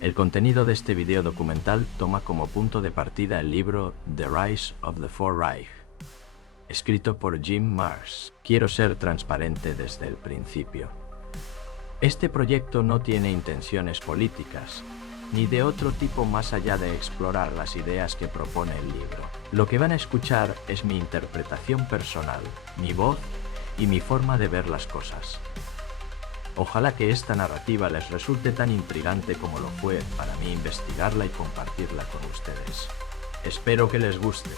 El contenido de este video documental toma como punto de partida el libro The Rise of the Fourth Reich, escrito por Jim Marrs. Quiero ser transparente desde el principio. Este proyecto no tiene intenciones políticas, ni de otro tipo más allá de explorar las ideas que propone el libro. Lo que van a escuchar es mi interpretación personal, mi voz y mi forma de ver las cosas. Ojalá que esta narrativa les resulte tan intrigante como lo fue para mí investigarla y compartirla con ustedes. Espero que les guste.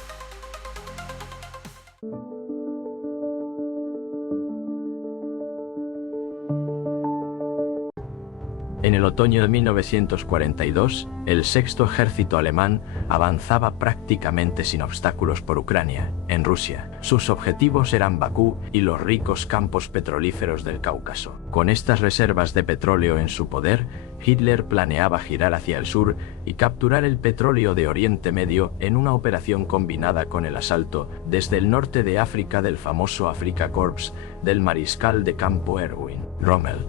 En el otoño de 1942, el sexto ejército alemán avanzaba prácticamente sin obstáculos por Ucrania, en Rusia. Sus objetivos eran Bakú y los ricos campos petrolíferos del Cáucaso. Con estas reservas de petróleo en su poder, Hitler planeaba girar hacia el sur y capturar el petróleo de Oriente Medio en una operación combinada con el asalto desde el norte de África del famoso Afrika Korps del mariscal de campo Erwin Rommel.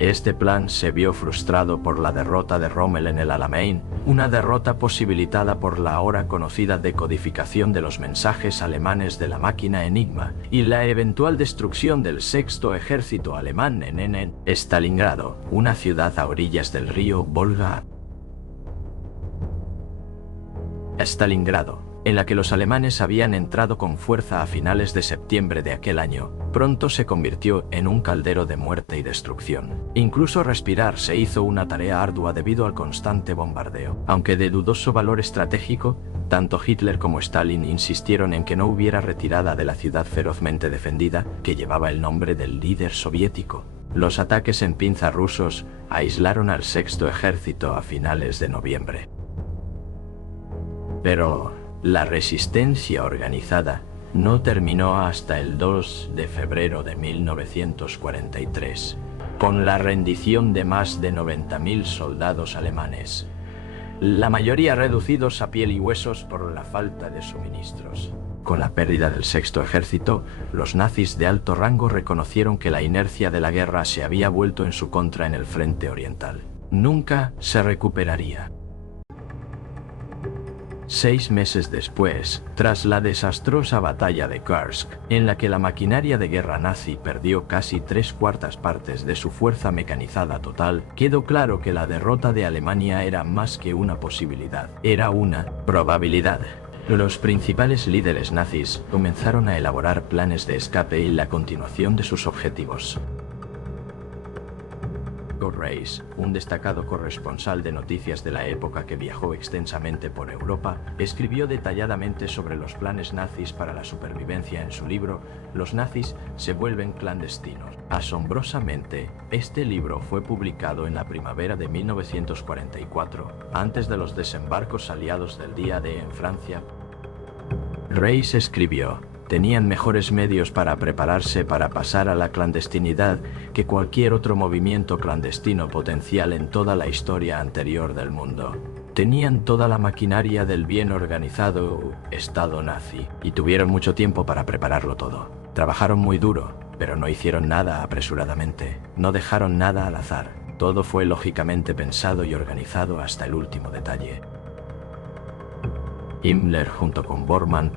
Este plan se vio frustrado por la derrota de Rommel en el Alamein, una derrota posibilitada por la ahora conocida decodificación de los mensajes alemanes de la máquina Enigma y la eventual destrucción del sexto ejército alemán en Stalingrado, una ciudad a orillas del río Volga. Stalingrado, en la que los alemanes habían entrado con fuerza a finales de septiembre de aquel año, pronto se convirtió en un caldero de muerte y destrucción. Incluso respirar se hizo una tarea ardua debido al constante bombardeo. Aunque de dudoso valor estratégico, tanto Hitler como Stalin insistieron en que no hubiera retirada de la ciudad ferozmente defendida, que llevaba el nombre del líder soviético. Los ataques en pinza rusos aislaron al sexto ejército a finales de noviembre. Pero la resistencia organizada no terminó hasta el 2 de febrero de 1943, con la rendición de más de 90.000 soldados alemanes, la mayoría reducidos a piel y huesos por la falta de suministros. Con la pérdida del sexto ejército, los nazis de alto rango reconocieron que la inercia de la guerra se había vuelto en su contra en el frente oriental. Nunca se recuperaría. 6 meses después, tras la desastrosa batalla de Kursk, en la que la maquinaria de guerra nazi perdió casi 3/4 partes de su fuerza mecanizada total, quedó claro que la derrota de Alemania era más que una posibilidad, era una probabilidad. Los principales líderes nazis comenzaron a elaborar planes de escape y la continuación de sus objetivos. Scott Rice, un destacado corresponsal de noticias de la época que viajó extensamente por Europa, escribió detalladamente sobre los planes nazis para la supervivencia en su libro Los nazis se vuelven clandestinos. Asombrosamente, este libro fue publicado en la primavera de 1944, antes de los desembarcos aliados del día D en Francia. Rice escribió: tenían mejores medios para prepararse para pasar a la clandestinidad que cualquier otro movimiento clandestino potencial en toda la historia anterior del mundo. Tenían toda la maquinaria del bien organizado Estado nazi y tuvieron mucho tiempo para prepararlo todo. Trabajaron muy duro, pero no hicieron nada apresuradamente, no dejaron nada al azar. Todo fue lógicamente pensado y organizado hasta el último detalle. Himmler, junto con Bormann,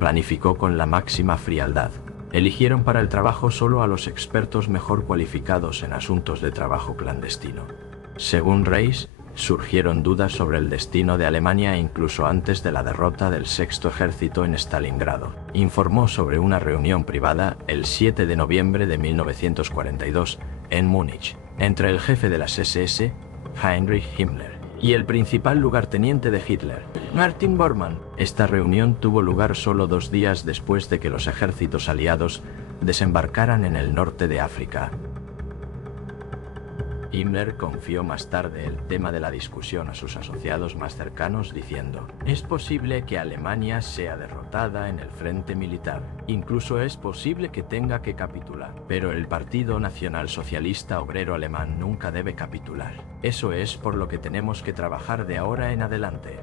planificó con la máxima frialdad. Eligieron para el trabajo solo a los expertos mejor cualificados en asuntos de trabajo clandestino. Según Reis, surgieron dudas sobre el destino de Alemania incluso antes de la derrota del sexto ejército en Stalingrado. Informó sobre una reunión privada el 7 de noviembre de 1942 en Múnich entre el jefe de las SS, Heinrich Himmler, y el principal lugarteniente de Hitler, Martin Bormann. Esta reunión tuvo lugar solo 2 días después de que los ejércitos aliados desembarcaran en el norte de África. Himmler confió más tarde el tema de la discusión a sus asociados más cercanos diciendo: es posible que Alemania sea derrotada en el frente militar, incluso es posible que tenga que capitular, pero el Partido Nacional Socialista Obrero Alemán nunca debe capitular. Eso es por lo que tenemos que trabajar de ahora en adelante.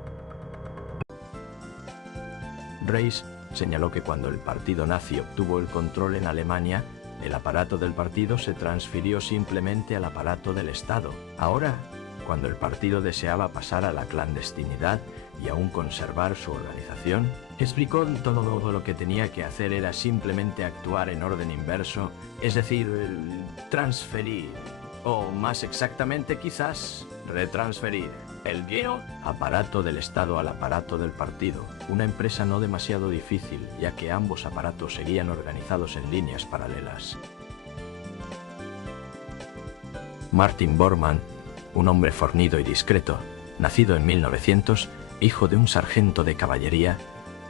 Reis señaló que cuando el partido nazi obtuvo el control en Alemania, El aparato del partido se transfirió simplemente al aparato del Estado. Ahora, cuando el partido deseaba pasar a la clandestinidad y aún conservar su organización, explicó todo lo que tenía que hacer era simplemente actuar en orden inverso, es decir, transferir, o más exactamente quizás, retransferir el aparato del Estado al aparato del partido, una empresa no demasiado difícil, ya que ambos aparatos seguían organizados en líneas paralelas. Martin Bormann, un hombre fornido y discreto, nacido en 1900, hijo de un sargento de caballería,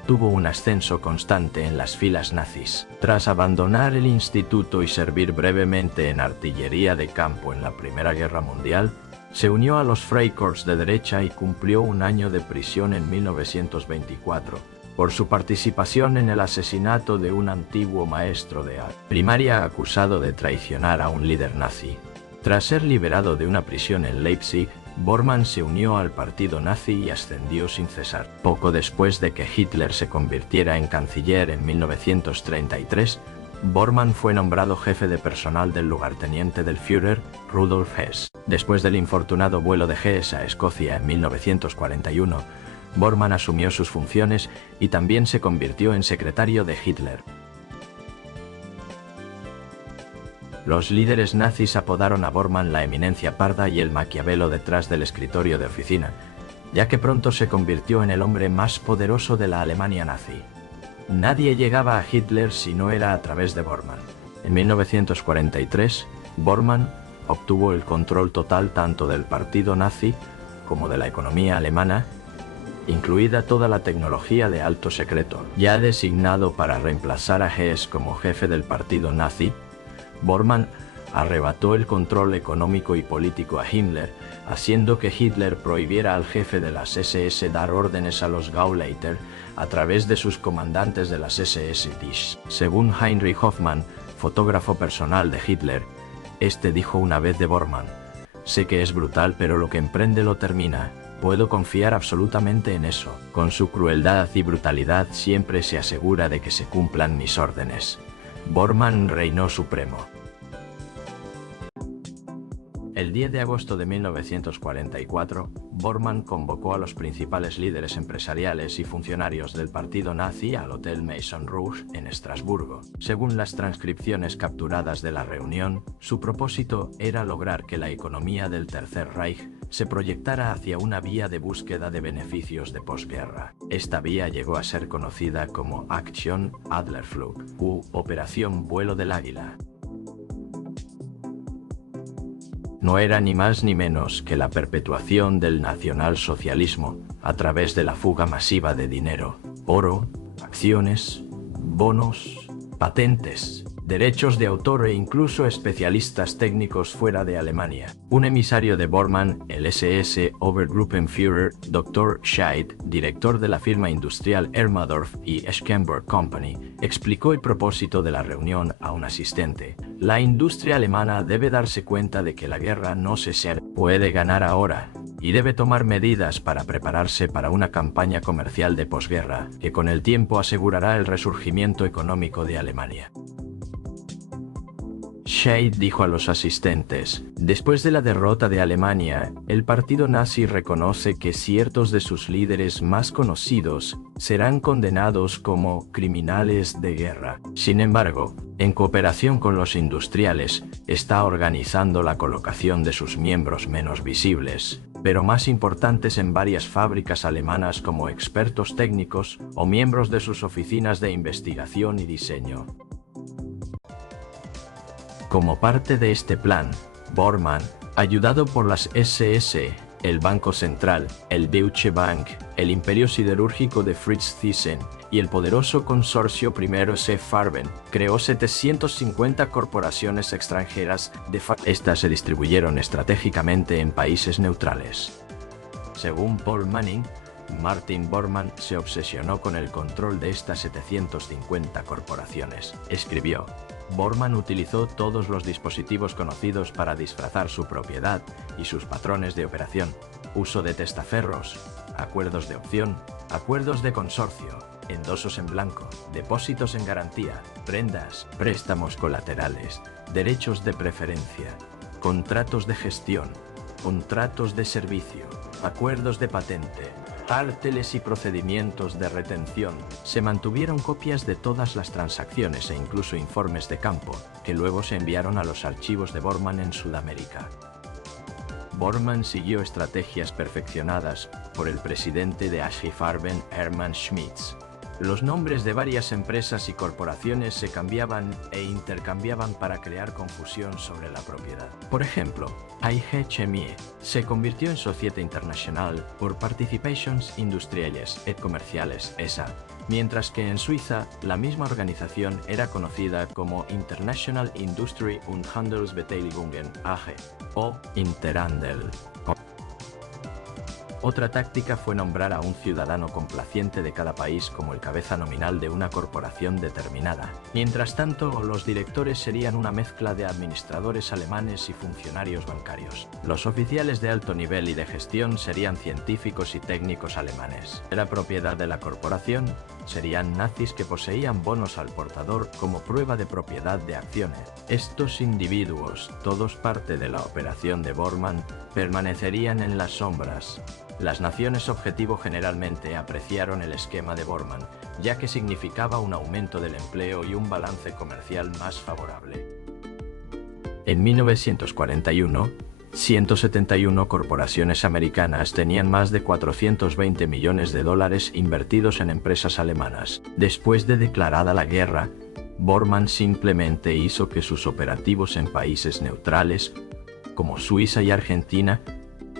tuvo un ascenso constante en las filas nazis. Tras abandonar el instituto y servir brevemente en artillería de campo en la Primera Guerra Mundial, se unió a los Freikorps de derecha y cumplió un año de prisión en 1924 por su participación en el asesinato de un antiguo maestro de primaria acusado de traicionar a un líder nazi. Tras ser liberado de una prisión en Leipzig, Bormann se unió al partido nazi y ascendió sin cesar. Poco después de que Hitler se convirtiera en canciller en 1933, Bormann fue nombrado jefe de personal del lugarteniente del Führer, Rudolf Hess. Después del infortunado vuelo de Hess a Escocia en 1941, Bormann asumió sus funciones y también se convirtió en secretario de Hitler. Los líderes nazis apodaron a Bormann la eminencia parda y el Maquiavelo detrás del escritorio de oficina, ya que pronto se convirtió en el hombre más poderoso de la Alemania nazi. Nadie llegaba a Hitler si no era a través de Bormann. En 1943, Bormann obtuvo el control total tanto del partido nazi como de la economía alemana, incluida toda la tecnología de alto secreto. Ya designado para reemplazar a Hess como jefe del partido nazi, Bormann arrebató el control económico y político a Himmler, haciendo que Hitler prohibiera al jefe de las SS dar órdenes a los Gauleiter a través de sus comandantes de las SS DIS. Según Heinrich Hoffmann, fotógrafo personal de Hitler, este dijo una vez de Bormann: «Sé que es brutal, pero lo que emprende lo termina. Puedo confiar absolutamente en eso. Con su crueldad y brutalidad siempre se asegura de que se cumplan mis órdenes». Bormann reinó supremo. El 10 de agosto de 1944, Bormann convocó a los principales líderes empresariales y funcionarios del partido nazi al Hotel Maison Rouge en Estrasburgo. Según las transcripciones capturadas de la reunión, su propósito era lograr que la economía del Tercer Reich se proyectara hacia una vía de búsqueda de beneficios de posguerra. Esta vía llegó a ser conocida como Aktion Adlerflug u Operación Vuelo del Águila. No era ni más ni menos que la perpetuación del nacionalsocialismo a través de la fuga masiva de dinero, oro, acciones, bonos, patentes, derechos de autor e incluso especialistas técnicos fuera de Alemania. Un emisario de Bormann, el SS Obergruppenführer Dr. Scheidt, director de la firma industrial Ermadorf y Eschenberg Company, explicó el propósito de la reunión a un asistente. La industria alemana debe darse cuenta de que la guerra no puede ganar ahora, y debe tomar medidas para prepararse para una campaña comercial de posguerra, que con el tiempo asegurará el resurgimiento económico de Alemania. Scheidt dijo a los asistentes: «Después de la derrota de Alemania, el partido nazi reconoce que ciertos de sus líderes más conocidos serán condenados como criminales de guerra. Sin embargo, en cooperación con los industriales, está organizando la colocación de sus miembros menos visibles, pero más importantes en varias fábricas alemanas como expertos técnicos o miembros de sus oficinas de investigación y diseño». Como parte de este plan, Bormann, ayudado por las SS, el Banco Central, el Deutsche Bank, el Imperio Siderúrgico de Fritz Thyssen y el poderoso consorcio Primero C. Farben, creó 750 corporaciones extranjeras de Estas se distribuyeron estratégicamente en países neutrales. Según Paul Manning, Martin Bormann se obsesionó con el control de estas 750 corporaciones. Escribió: «Bormann utilizó todos los dispositivos conocidos para disfrazar su propiedad y sus patrones de operación: uso de testaferros, acuerdos de opción, acuerdos de consorcio, endosos en blanco, depósitos en garantía, prendas, préstamos colaterales, derechos de preferencia, contratos de gestión, contratos de servicio, acuerdos de patente, cárteles y procedimientos de retención. Se mantuvieron copias de todas las transacciones e incluso informes de campo, que luego se enviaron a los archivos de Bormann en Sudamérica. Bormann siguió estrategias perfeccionadas por el presidente de Asahi Farben, Hermann Schmitz. Los nombres de varias empresas y corporaciones se cambiaban e intercambiaban para crear confusión sobre la propiedad. Por ejemplo, IG Chemie se convirtió en Societe Internationale pour Participations Industrielles et Commerciales (ESA), mientras que en Suiza la misma organización era conocida como International Industrie- und Handelsbeteiligungen AG o Interhandel. Otra táctica fue nombrar a un ciudadano complaciente de cada país como el cabeza nominal de una corporación determinada. Mientras tanto, los directores serían una mezcla de administradores alemanes y funcionarios bancarios. Los oficiales de alto nivel y de gestión serían científicos y técnicos alemanes. La propiedad de la corporación serían nazis que poseían bonos al portador como prueba de propiedad de acciones. Estos individuos, todos parte de la operación de Bormann, permanecerían en las sombras. Las naciones objetivo generalmente apreciaron el esquema de Bormann, ya que significaba un aumento del empleo y un balance comercial más favorable. En 1941, 171 corporaciones americanas tenían más de 420 millones de dólares invertidos en empresas alemanas. Después de declarada la guerra, Bormann simplemente hizo que sus operativos en países neutrales, como Suiza y Argentina,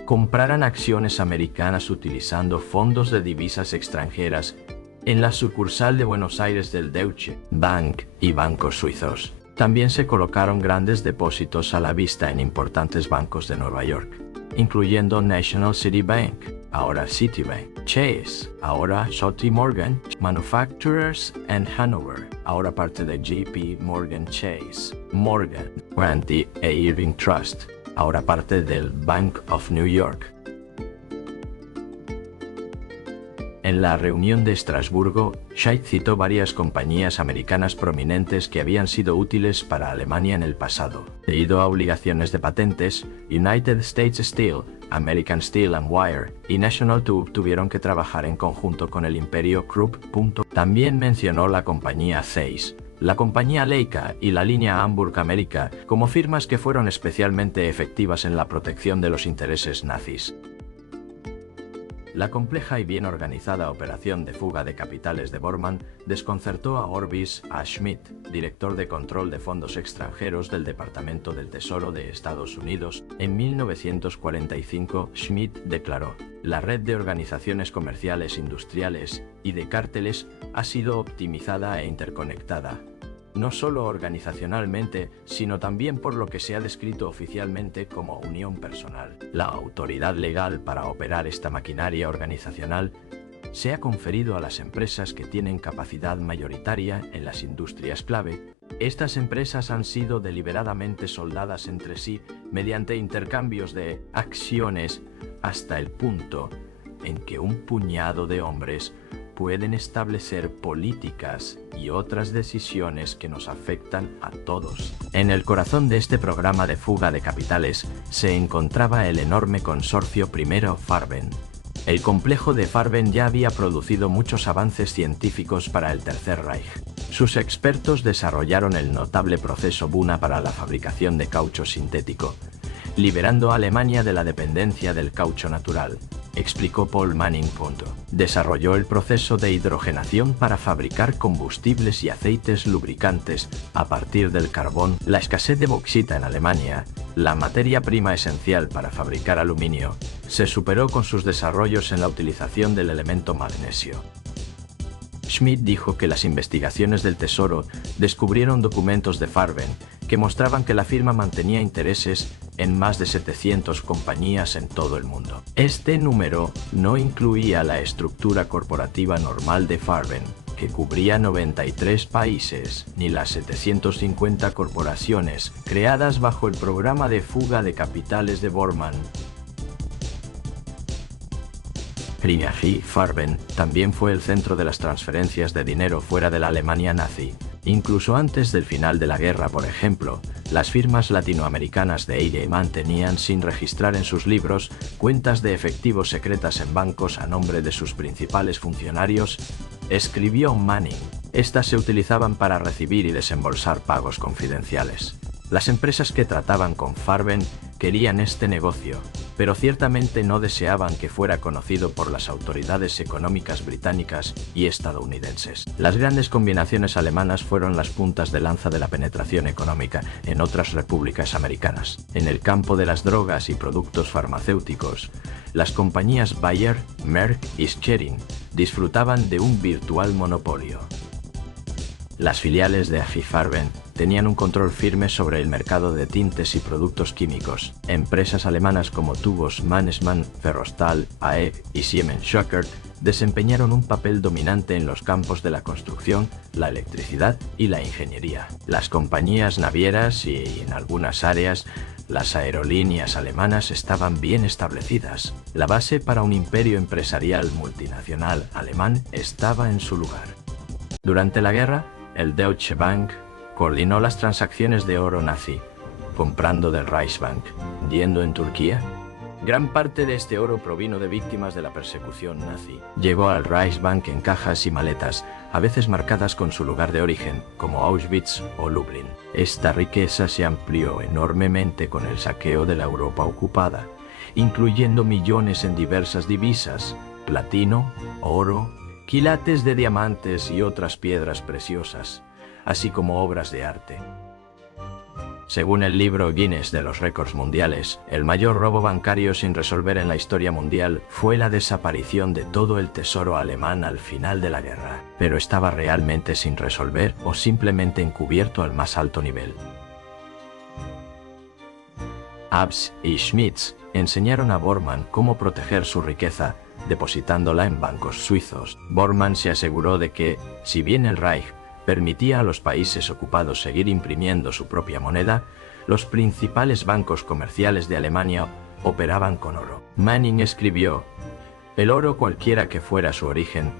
compraran acciones americanas utilizando fondos de divisas extranjeras en la sucursal de Buenos Aires del Deutsche Bank y bancos suizos. También se colocaron grandes depósitos a la vista en importantes bancos de Nueva York, incluyendo National City Bank, ahora Citibank, Chase, ahora JP Morgan, Manufacturers and Hanover, ahora parte de JP Morgan Chase, Morgan, Guaranty e Irving Trust, ahora parte del Bank of New York. En la reunión de Estrasburgo, Scheidt citó varias compañías americanas prominentes que habían sido útiles para Alemania en el pasado. Debido a obligaciones de patentes, United States Steel, American Steel and Wire y National Tube tuvieron que trabajar en conjunto con el imperio Krupp. También mencionó la compañía Zeiss, la compañía Leica y la línea Hamburg-America como firmas que fueron especialmente efectivas en la protección de los intereses nazis. La compleja y bien organizada operación de fuga de capitales de Bormann desconcertó a Orbis A. Schmidt, director de control de fondos extranjeros del Departamento del Tesoro de Estados Unidos. En 1945, Schmidt declaró: "La red de organizaciones comerciales industriales y de cárteles ha sido optimizada e interconectada, no solo organizacionalmente, sino también por lo que se ha descrito oficialmente como unión personal. La autoridad legal para operar esta maquinaria organizacional se ha conferido a las empresas que tienen capacidad mayoritaria en las industrias clave. Estas empresas han sido deliberadamente soldadas entre sí mediante intercambios de acciones hasta el punto en que un puñado de hombres pueden establecer políticas y otras decisiones que nos afectan a todos". En el corazón de este programa de fuga de capitales se encontraba el enorme consorcio primero Farben. El complejo de Farben ya había producido muchos avances científicos para el Tercer Reich. Sus expertos desarrollaron el notable proceso Buna para la fabricación de caucho sintético, liberando a Alemania de la dependencia del caucho natural, explicó Paul Manning. Desarrolló el proceso de hidrogenación para fabricar combustibles y aceites lubricantes a partir del carbón. La escasez de bauxita en Alemania, la materia prima esencial para fabricar aluminio, se superó con sus desarrollos en la utilización del elemento magnesio. Schmidt dijo que las investigaciones del Tesoro descubrieron documentos de Farben que mostraban que la firma mantenía intereses en más de 700 compañías en todo el mundo. Este número no incluía la estructura corporativa normal de Farben, que cubría 93 países, ni las 750 corporaciones creadas bajo el programa de fuga de capitales de Bormann. Krieghachi Farben también fue el centro de las transferencias de dinero fuera de la Alemania nazi. Incluso antes del final de la guerra, por ejemplo, las firmas latinoamericanas de Eire mantenían sin registrar en sus libros cuentas de efectivo secretas en bancos a nombre de sus principales funcionarios, escribió Manning. Estas se utilizaban para recibir y desembolsar pagos confidenciales. Las empresas que trataban con Farben querían este negocio, pero ciertamente no deseaban que fuera conocido por las autoridades económicas británicas y estadounidenses. Las grandes combinaciones alemanas fueron las puntas de lanza de la penetración económica en otras repúblicas americanas. En el campo de las drogas y productos farmacéuticos, las compañías Bayer, Merck y Schering disfrutaban de un virtual monopolio. Las filiales de AG Farben tenían un control firme sobre el mercado de tintes y productos químicos. Empresas alemanas como Tubos Mannesmann, Ferrostal, AE y Siemens Schuckert desempeñaron un papel dominante en los campos de la construcción, la electricidad y la ingeniería. Las compañías navieras y, en algunas áreas, las aerolíneas alemanas estaban bien establecidas. La base para un imperio empresarial multinacional alemán estaba en su lugar. Durante la guerra, el Deutsche Bank coordinó las transacciones de oro nazi, comprando del Reichsbank, yendo en Turquía. Gran parte de este oro provino de víctimas de la persecución nazi. Llegó al Reichsbank en cajas y maletas, a veces marcadas con su lugar de origen, como Auschwitz o Lublin. Esta riqueza se amplió enormemente con el saqueo de la Europa ocupada, incluyendo millones en diversas divisas, platino, oro, quilates de diamantes y otras piedras preciosas, así como obras de arte. Según el libro Guinness de los récords mundiales, el mayor robo bancario sin resolver en la historia mundial fue la desaparición de todo el tesoro alemán al final de la guerra, pero estaba realmente sin resolver o simplemente encubierto al más alto nivel. Abs y Schmitz enseñaron a Bormann cómo proteger su riqueza, depositándola en bancos suizos. Bormann se aseguró de que, si bien el Reich permitía a los países ocupados seguir imprimiendo su propia moneda, los principales bancos comerciales de Alemania operaban con oro. Manning escribió: el oro, cualquiera que fuera su origen,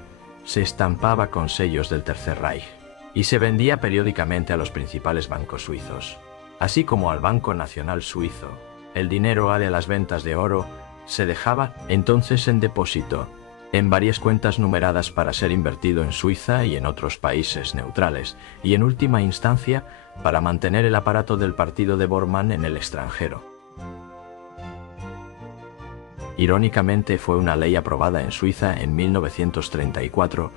se estampaba con sellos del Tercer Reich y se vendía periódicamente a los principales bancos suizos, así como al Banco Nacional Suizo. El dinero de las ventas de oro se dejaba entonces en depósito en varias cuentas numeradas para ser invertido en Suiza y en otros países neutrales, y en última instancia para mantener el aparato del partido de Bormann en el extranjero. Irónicamente, fue una ley aprobada en Suiza en 1934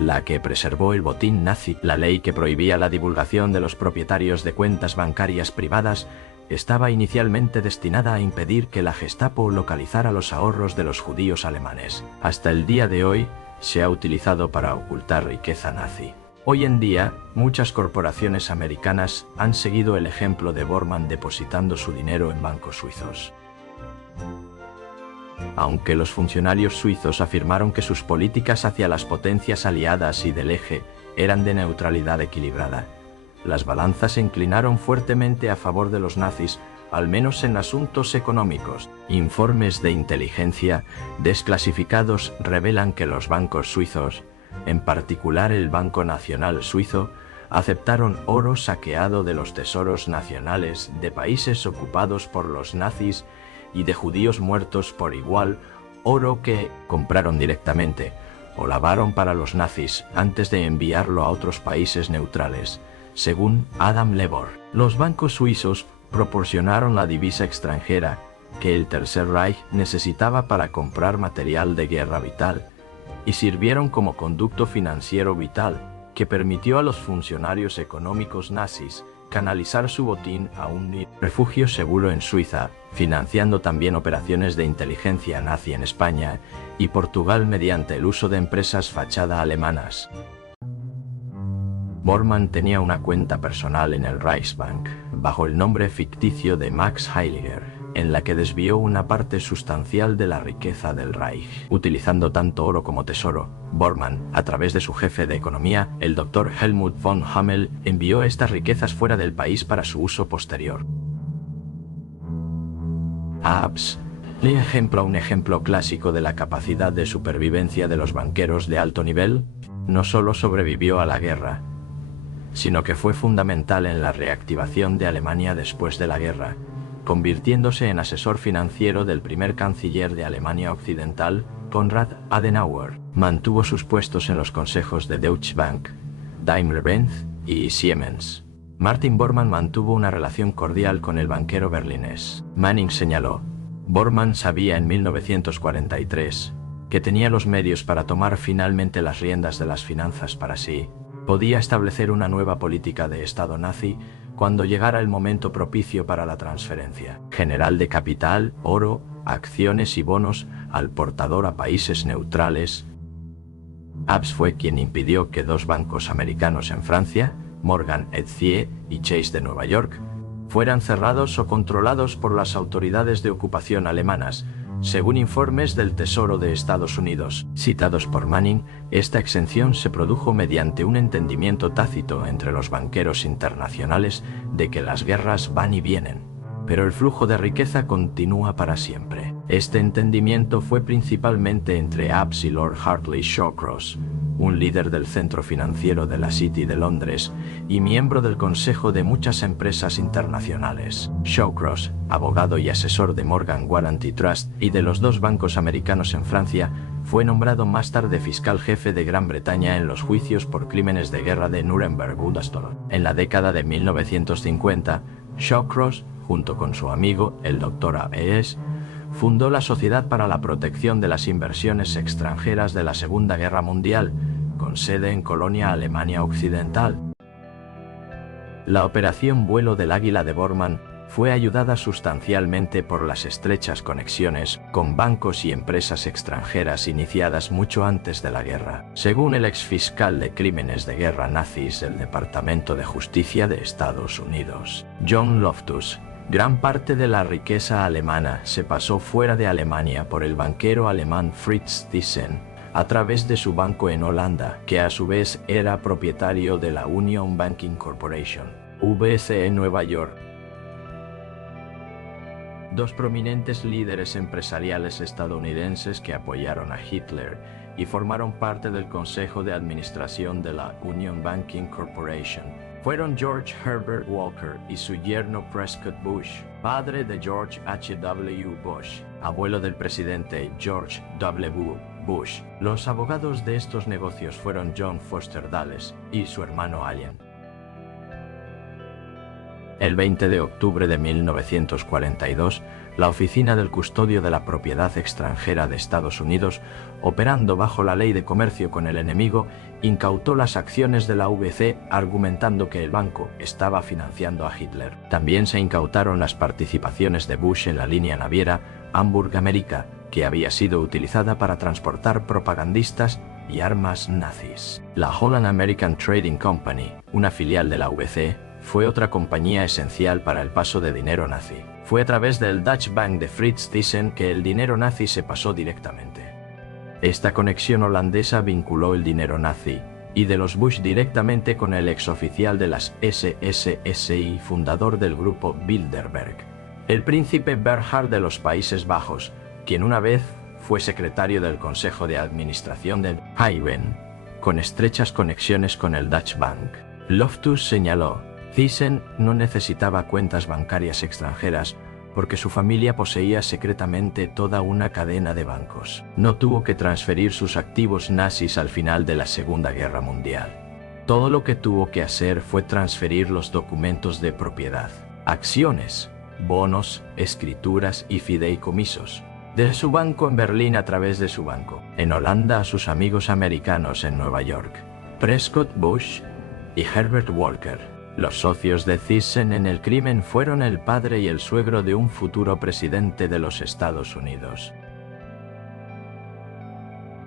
la que preservó el botín nazi. La ley que prohibía la divulgación de los propietarios de cuentas bancarias privadas estaba inicialmente destinada a impedir que la Gestapo localizara los ahorros de los judíos alemanes. Hasta el día de hoy se ha utilizado para ocultar riqueza nazi. Hoy en día, muchas corporaciones americanas han seguido el ejemplo de Bormann depositando su dinero en bancos suizos. Aunque los funcionarios suizos afirmaron que sus políticas hacia las potencias aliadas y del eje eran de neutralidad equilibrada, las balanzas se inclinaron fuertemente a favor de los nazis, al menos en asuntos económicos. Informes de inteligencia desclasificados revelan que los bancos suizos, en particular el Banco Nacional Suizo, aceptaron oro saqueado de los tesoros nacionales de países ocupados por los nazis y de judíos muertos por igual, oro que compraron directamente o lavaron para los nazis antes de enviarlo a otros países neutrales. Según Adam Lebor, los bancos suizos proporcionaron la divisa extranjera que el Tercer Reich necesitaba para comprar material de guerra vital y sirvieron como conducto financiero vital que permitió a los funcionarios económicos nazis canalizar su botín a un refugio seguro en Suiza, financiando también operaciones de inteligencia nazi en España y Portugal mediante el uso de empresas fachada alemanas. Bormann tenía una cuenta personal en el Reichsbank, bajo el nombre ficticio de Max Heiliger, en la que desvió una parte sustancial de la riqueza del Reich. Utilizando tanto oro como tesoro, Bormann, a través de su jefe de economía, el Dr. Helmut von Hammel, envió estas riquezas fuera del país para su uso posterior. Abs le ejempla un ejemplo clásico de la capacidad de supervivencia de los banqueros de alto nivel. No solo sobrevivió a la guerra, sino que fue fundamental en la reactivación de Alemania después de la guerra, convirtiéndose en asesor financiero del primer canciller de Alemania Occidental, Konrad Adenauer. Mantuvo sus puestos en los consejos de Deutsche Bank, Daimler-Benz y Siemens. Martin Bormann mantuvo una relación cordial con el banquero berlinés. Manning señaló: Bormann sabía en 1943 que tenía los medios para tomar finalmente las riendas de las finanzas para sí. Podía establecer una nueva política de Estado nazi cuando llegara el momento propicio para la transferencia general de capital, oro, acciones y bonos al portador a países neutrales. Abs fue quien impidió que dos bancos americanos en Francia, Morgan Stanley y Chase de Nueva York, fueran cerrados o controlados por las autoridades de ocupación alemanas, según informes del Tesoro de Estados Unidos. Citados por Manning, esta exención se produjo mediante un entendimiento tácito entre los banqueros internacionales de que las guerras van y vienen, pero el flujo de riqueza continúa para siempre. Este entendimiento fue principalmente entre Abs y Lord Hartley Shawcross, un líder del centro financiero de la City de Londres y miembro del consejo de muchas empresas internacionales. Shawcross, abogado y asesor de Morgan Guaranty Trust y de los dos bancos americanos en Francia, fue nombrado más tarde fiscal jefe de Gran Bretaña en los juicios por crímenes de guerra de Nuremberg-Woodstock. En la década de 1950, Shawcross, junto con su amigo, el Dr. A.E.S., fundó la Sociedad para la Protección de las Inversiones Extranjeras de la Segunda Guerra Mundial, con sede en Colonia, Alemania Occidental. La operación Vuelo del Águila de Bormann fue ayudada sustancialmente por las estrechas conexiones con bancos y empresas extranjeras iniciadas mucho antes de la guerra. Según el exfiscal de crímenes de guerra nazis del Departamento de Justicia de Estados Unidos, John Loftus, gran parte de la riqueza alemana se pasó fuera de Alemania por el banquero alemán Fritz Thyssen, a través de su banco en Holanda, que a su vez era propietario de la Union Banking Corporation, UBC en Nueva York. Dos prominentes líderes empresariales estadounidenses que apoyaron a Hitler y formaron parte del Consejo de Administración de la Union Banking Corporation fueron George Herbert Walker y su yerno Prescott Bush, padre de George H.W. Bush, abuelo del presidente George W. Bush. Los abogados de estos negocios fueron John Foster Dulles y su hermano Allen. El 20 de octubre de 1942, la Oficina del Custodio de la Propiedad Extranjera de Estados Unidos, operando bajo la Ley de Comercio con el enemigo, incautó las acciones de la UBC argumentando que el banco estaba financiando a Hitler. También se incautaron las participaciones de Bush en la línea naviera Hamburg-Amerika, que había sido utilizada para transportar propagandistas y armas nazis. La Holland American Trading Company, una filial de la UBC, fue otra compañía esencial para el paso de dinero nazi. Fue a través del Dutch Bank de Fritz Thyssen que el dinero nazi se pasó directamente. Esta conexión holandesa vinculó el dinero nazi y de los Bush directamente con el exoficial de las SS y fundador del grupo Bilderberg, el príncipe Bernhard de los Países Bajos, quien una vez fue secretario del Consejo de Administración del Haven, con estrechas conexiones con el Dutch Bank. Loftus señaló: Thyssen no necesitaba cuentas bancarias extranjeras porque su familia poseía secretamente toda una cadena de bancos. No tuvo que transferir sus activos nazis al final de la Segunda Guerra Mundial. Todo lo que tuvo que hacer fue transferir los documentos de propiedad, acciones, bonos, escrituras y fideicomisos, de su banco en Berlín a través de su banco en Holanda a sus amigos americanos en Nueva York, Prescott Bush y Herbert Walker. Los socios de Thyssen en el crimen fueron el padre y el suegro de un futuro presidente de los Estados Unidos.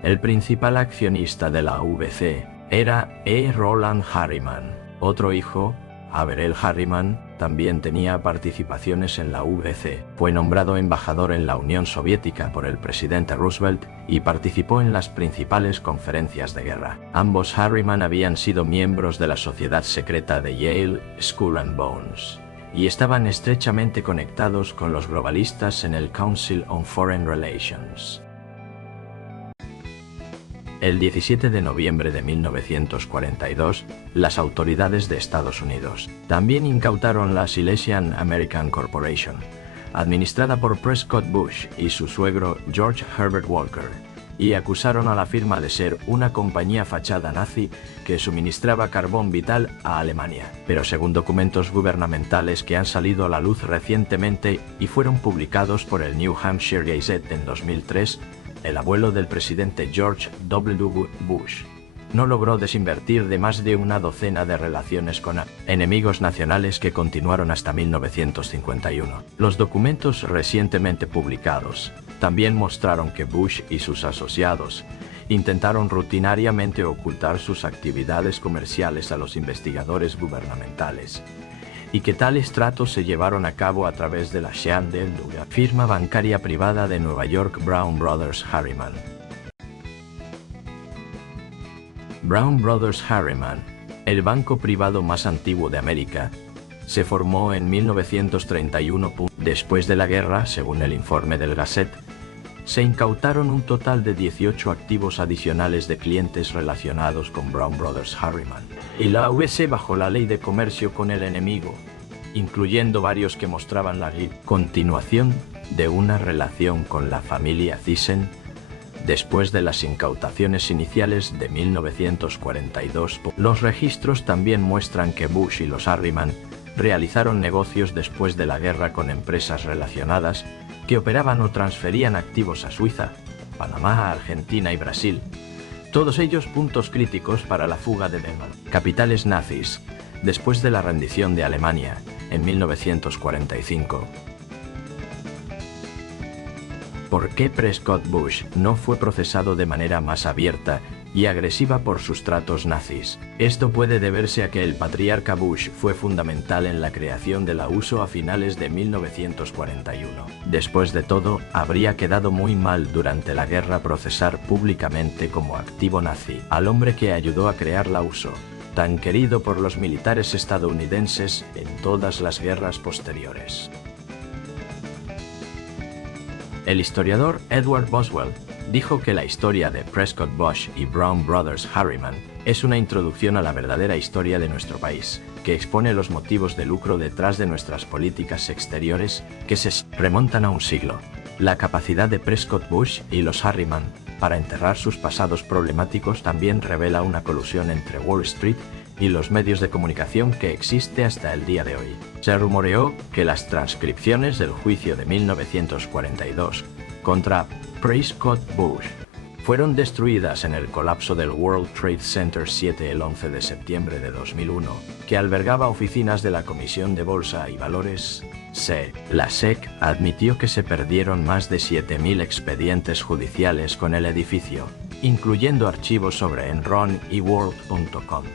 El principal accionista de la UBC era E. Roland Harriman. Otro hijo, Averell Harriman, también tenía participaciones en la UBC. Fue nombrado embajador en la Unión Soviética por el presidente Roosevelt y participó en las principales conferencias de guerra. Ambos Harriman habían sido miembros de la sociedad secreta de Yale, Skull and Bones, y estaban estrechamente conectados con los globalistas en el Council on Foreign Relations. El 17 de noviembre de 1942, las autoridades de Estados Unidos también incautaron la Silesian American Corporation, administrada por Prescott Bush y su suegro George Herbert Walker, y acusaron a la firma de ser una compañía fachada nazi que suministraba carbón vital a Alemania. Pero según documentos gubernamentales que han salido a la luz recientemente y fueron publicados por el New Hampshire Gazette en 2003, el abuelo del presidente George W. Bush no logró desinvertir de más de una docena de relaciones con enemigos nacionales que continuaron hasta 1951. Los documentos recientemente publicados también mostraron que Bush y sus asociados intentaron rutinariamente ocultar sus actividades comerciales a los investigadores gubernamentales, y que tales tratos se llevaron a cabo a través de la Shandell, la firma bancaria privada de Nueva York Brown Brothers Harriman. Brown Brothers Harriman, el banco privado más antiguo de América, se formó en 1931. Después de la guerra, según el informe del Gazette, se incautaron un total de 18 activos adicionales de clientes relacionados con Brown Brothers Harriman, y la US bajo la ley de comercio con el enemigo, incluyendo varios que mostraban la continuación de una relación con la familia Thyssen. Después de las incautaciones iniciales de 1942, los registros también muestran que Bush y los Harriman realizaron negocios después de la guerra con empresas relacionadas que operaban o transferían activos a Suiza, Panamá, Argentina y Brasil. Todos ellos puntos críticos para la fuga de capitales nazis después de la rendición de Alemania en 1945. ¿Por qué Prescott Bush no fue procesado de manera más abierta y agresiva por sus tratos nazis? Esto puede deberse a que el patriarca Bush fue fundamental en la creación de la USO a finales de 1941. Después de todo, habría quedado muy mal durante la guerra procesar públicamente como activo nazi al hombre que ayudó a crear la USO, tan querido por los militares estadounidenses en todas las guerras posteriores. El historiador Edward Boswell dijo que la historia de Prescott Bush y Brown Brothers Harriman es una introducción a la verdadera historia de nuestro país, que expone los motivos de lucro detrás de nuestras políticas exteriores que se remontan a un siglo. La capacidad de Prescott Bush y los Harriman para enterrar sus pasados problemáticos también revela una colusión entre Wall Street y los medios de comunicación que existe hasta el día de hoy. Se rumoreó que las transcripciones del juicio de 1942 contra Prescott Bush fueron destruidas en el colapso del World Trade Center 7 el 11 de septiembre de 2001, que albergaba oficinas de la Comisión de Bolsa y Valores, SEC. La SEC admitió que se perdieron más de 7.000 expedientes judiciales con el edificio, incluyendo archivos sobre Enron y World.com.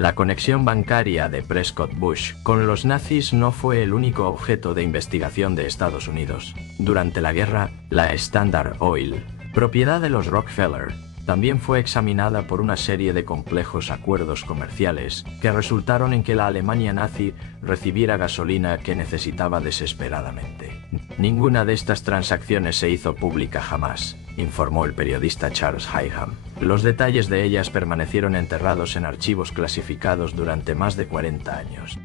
La conexión bancaria de Prescott Bush con los nazis no fue el único objeto de investigación de Estados Unidos. Durante la guerra, la Standard Oil, propiedad de los Rockefeller, también fue examinada por una serie de complejos acuerdos comerciales que resultaron en que la Alemania nazi recibiera gasolina que necesitaba desesperadamente. Ninguna de estas transacciones se hizo pública jamás, informó el periodista Charles Higham. Los detalles de ellas permanecieron enterrados en archivos clasificados durante más de 40 años.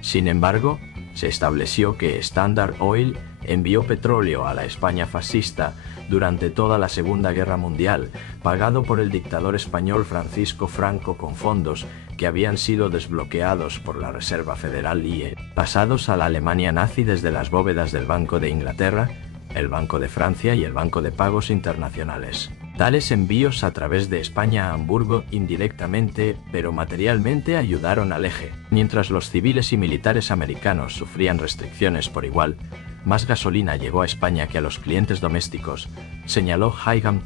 Sin embargo, se estableció que Standard Oil envió petróleo a la España fascista durante toda la Segunda Guerra Mundial, pagado por el dictador español Francisco Franco con fondos que habían sido desbloqueados por la Reserva Federal y pasados a la Alemania nazi desde las bóvedas del Banco de Inglaterra, el Banco de Francia y el Banco de Pagos Internacionales. Tales envíos a través de España a Hamburgo indirectamente, pero materialmente ayudaron al eje. Mientras los civiles y militares americanos sufrían restricciones por igual, más gasolina llegó a España que a los clientes domésticos, señaló Higham.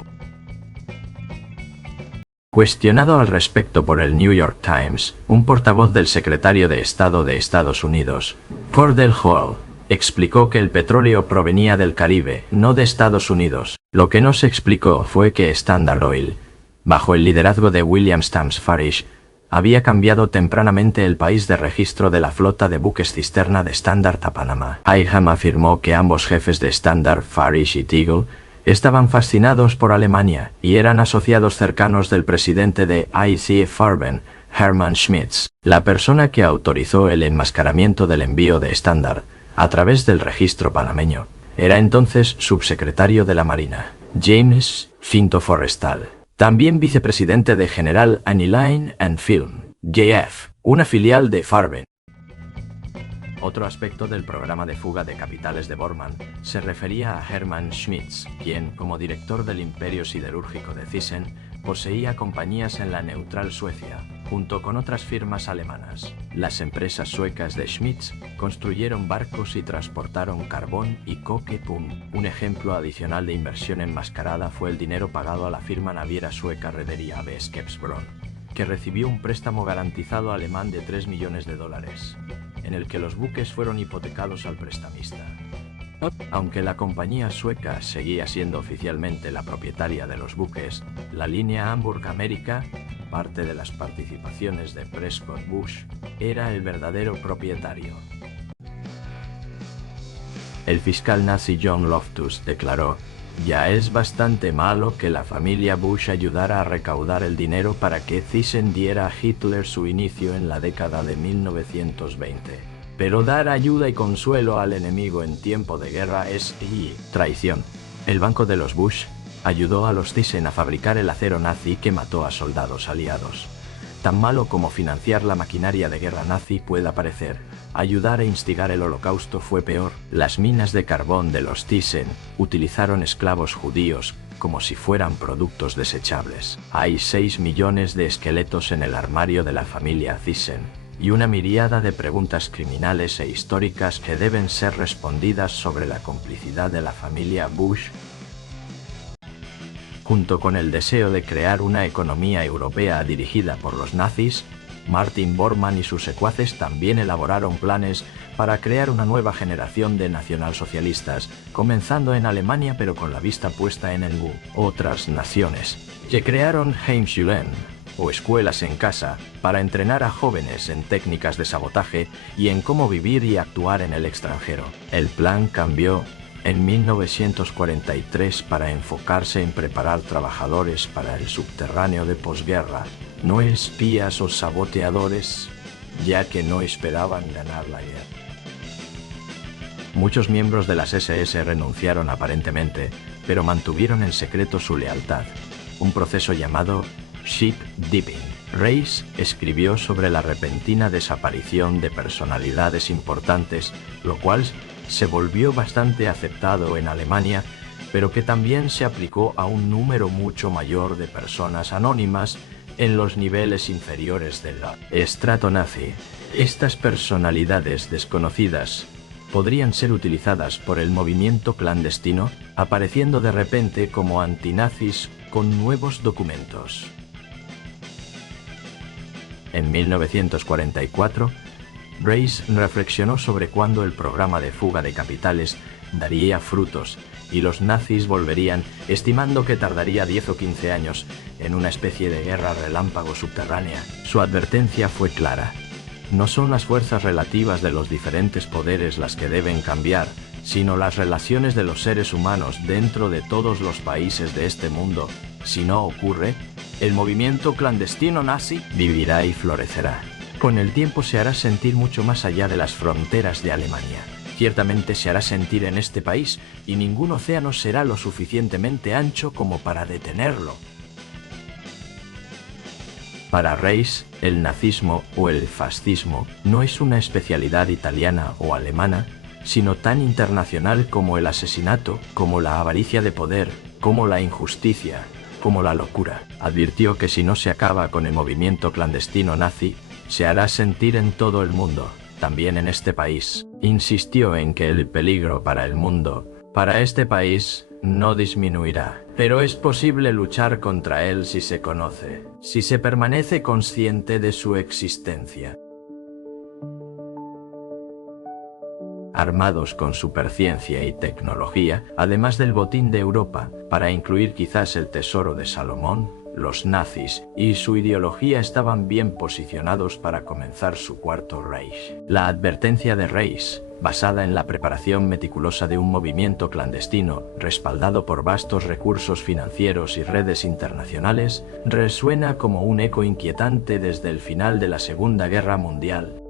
Cuestionado al respecto por el New York Times, un portavoz del secretario de Estado de Estados Unidos, Cordell Hull, explicó que el petróleo provenía del Caribe, no de Estados Unidos. Lo que no se explicó fue que Standard Oil, bajo el liderazgo de William Stamps Farish, había cambiado tempranamente el país de registro de la flota de buques cisterna de Standard a Panamá. Higham afirmó que ambos jefes de Standard, Farish y Teagle, estaban fascinados por Alemania y eran asociados cercanos del presidente de IC Farben, Hermann Schmitz, la persona que autorizó el enmascaramiento del envío de Standard a través del registro panameño. Era entonces subsecretario de la Marina, James Finto Forrestal, también vicepresidente de General Aniline and Film, JF, una filial de Farben. Otro aspecto del programa de fuga de capitales de Bormann se refería a Hermann Schmitz, quien, como director del imperio siderúrgico de Thyssen, poseía compañías en la neutral Suecia, junto con otras firmas alemanas. Las empresas suecas de Schmitz construyeron barcos y transportaron carbón y coque. Un ejemplo adicional de inversión enmascarada fue el dinero pagado a la firma naviera sueca Rederi AB Skeppsbron, que recibió un préstamo garantizado alemán de $3 millones, en el que los buques fueron hipotecados al prestamista. Aunque la compañía sueca seguía siendo oficialmente la propietaria de los buques, la línea Hamburg-América, parte de las participaciones de Prescott Bush, era el verdadero propietario. El fiscal nazi John Loftus declaró: "Ya es bastante malo que la familia Bush ayudara a recaudar el dinero para que Thyssen diera a Hitler su inicio en la década de 1920. Pero dar ayuda y consuelo al enemigo en tiempo de guerra es traición". El banco de los Bush ayudó a los Thyssen a fabricar el acero nazi que mató a soldados aliados. Tan malo como financiar la maquinaria de guerra nazi pueda parecer, ayudar e instigar el Holocausto fue peor. Las minas de carbón de los Thyssen utilizaron esclavos judíos como si fueran productos desechables. Hay 6 millones de esqueletos en el armario de la familia Thyssen y una miríada de preguntas criminales e históricas que deben ser respondidas sobre la complicidad de la familia Bush. Junto con el deseo de crear una economía europea dirigida por los nazis, Martin Bormann y sus secuaces también elaboraron planes para crear una nueva generación de nacionalsocialistas, comenzando en Alemania pero con la vista puesta en otras naciones, que crearon Heimschulen, o escuelas en casa, para entrenar a jóvenes en técnicas de sabotaje y en cómo vivir y actuar en el extranjero. El plan cambió en 1943 para enfocarse en preparar trabajadores para el subterráneo de posguerra, no espías o saboteadores, ya que no esperaban ganar la guerra. Muchos miembros de las SS renunciaron aparentemente, pero mantuvieron en secreto su lealtad, un proceso llamado ship dipping. Reis escribió sobre la repentina desaparición de personalidades importantes, lo cual se volvió bastante aceptado en Alemania, pero que también se aplicó a un número mucho mayor de personas anónimas en los niveles inferiores del estrato nazi. Estas personalidades desconocidas podrían ser utilizadas por el movimiento clandestino, apareciendo de repente como antinazis con nuevos documentos. En 1944, Reis reflexionó sobre cuándo el programa de fuga de capitales daría frutos y los nazis volverían, estimando que tardaría 10 o 15 años en una especie de guerra relámpago subterránea. Su advertencia fue clara: no son las fuerzas relativas de los diferentes poderes las que deben cambiar, sino las relaciones de los seres humanos dentro de todos los países de este mundo. Si no ocurre, el movimiento clandestino nazi vivirá y florecerá. Con el tiempo se hará sentir mucho más allá de las fronteras de Alemania. Ciertamente se hará sentir en este país y ningún océano será lo suficientemente ancho como para detenerlo. Para Reis, el nazismo o el fascismo no es una especialidad italiana o alemana, sino tan internacional como el asesinato, como la avaricia de poder, como la injusticia, como la locura. Advirtió que si no se acaba con el movimiento clandestino nazi, se hará sentir en todo el mundo, también en este país. Insistió en que el peligro para el mundo, para este país, no disminuirá, pero es posible luchar contra él si se conoce, si se permanece consciente de su existencia. Armados con superciencia y tecnología, además del botín de Europa, para incluir quizás el tesoro de Salomón, los nazis y su ideología estaban bien posicionados para comenzar su cuarto Reich. La advertencia de Reis basada en la preparación meticulosa de un movimiento clandestino, respaldado por vastos recursos financieros y redes internacionales, resuena como un eco inquietante desde el final de la Segunda Guerra Mundial